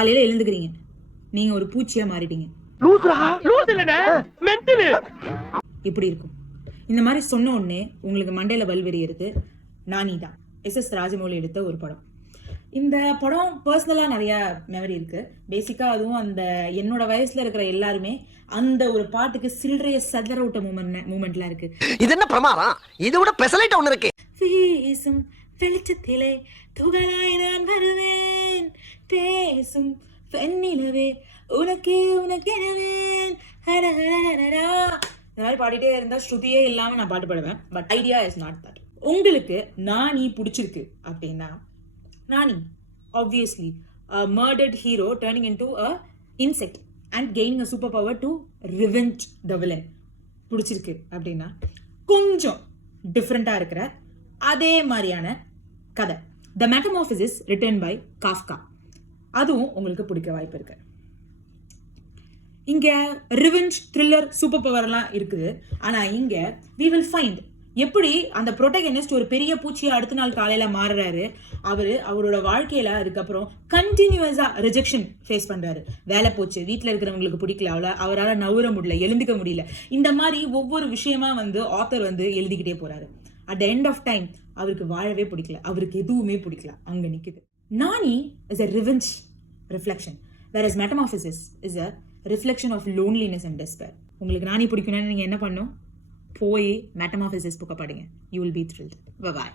காலையில எழுந்துக்கிறீங்க, நீங்க ஒரு பூச்சியா மாறிட்டீங்க. இப்படி இருக்கும். இந்த மாதிரி சொன்ன உடனே உங்களுக்கு மண்டையில பல்வெறி இருக்கு. நானி தான் எஸ் ராஜமௌலி எடுத்த ஒரு படம். இந்த படம் பர்சனலா நிறைய மெமரி இருக்கு. பேசிக்கா அதுவும் அந்த என்னோட வயசுல இருக்கிற எல்லாருமே அந்த ஒரு பாட்டுக்கு சில்லறைய சதற விட்ட மூமெண்ட்லாம் இருக்கு. இது என்ன பிரமாதம், இது விட பெசலைட் ஒன்னு இருக்கு. வீசும் வெளிச்சத்திலே துகளாய் நான் வருவேன், பேசும் வெண்ணிலவே உனக்கே உனக்கெனவேன். இந்த மாதிரி பாடிட்டே இருந்தா ஸ்ருதியே இல்லாம நான் பாட்டு பாடுவேன். But idea is not that. உங்களுக்கு நானி பிடிச்சிருக்கு அப்படின்னா, நானி obviously a murdered hero turning into a insect and gaining a superpower to revenge the villain பிடிச்சிருக்கு அப்படின்னா, கொஞ்சம் டிஃப்ரெண்டா இருக்கிற அதே மாதிரியான கதை The Metamorphosis written by Kafka, அதுவும் உங்களுக்கு பிடிக்க வாய்ப்பு இருக்கு. இங்க ரிவெஞ்ச் த்ரில்லர் சூப்பர் பவர்லாம் இருக்குது. ஆனா இங்க we will find எப்படி அந்த ப்ரோட்டகனிஸ்ட் ஒரு பெரிய பூச்சியை அடுத்த நாள் காலையில மாறுறாரு. அவரோட வாழ்க்கையில அதுக்கப்புறம் கண்டினியூஸா ரிஜெக்ஷன் ஃபேஸ் பண்றாரு. வேலை போச்சு, வீட்டுல இருக்கிறவங்களுக்கு பிடிக்கல, அவரால் நவுற முடியல, எழுந்துக்க முடியல. இந்த மாதிரி ஒவ்வொரு விஷயமா ஆத்தர் எழுதிக்கிட்டே போறாரு. At the end of time அவருக்கு வாழவே பிடிக்கல, அவருக்கு எதுவுமே பிடிக்கல, அங்க நிக்குது. Nani is a revenge reflection, whereas Metamorphosis is a reflection of loneliness and despair. உங்களுக்கு நானி பிடிக்கணும்னா நீங்க என்ன பண்ணும்? போய் Metamorphosis புக்க படிங்க. You will be thrilled. Bye bye.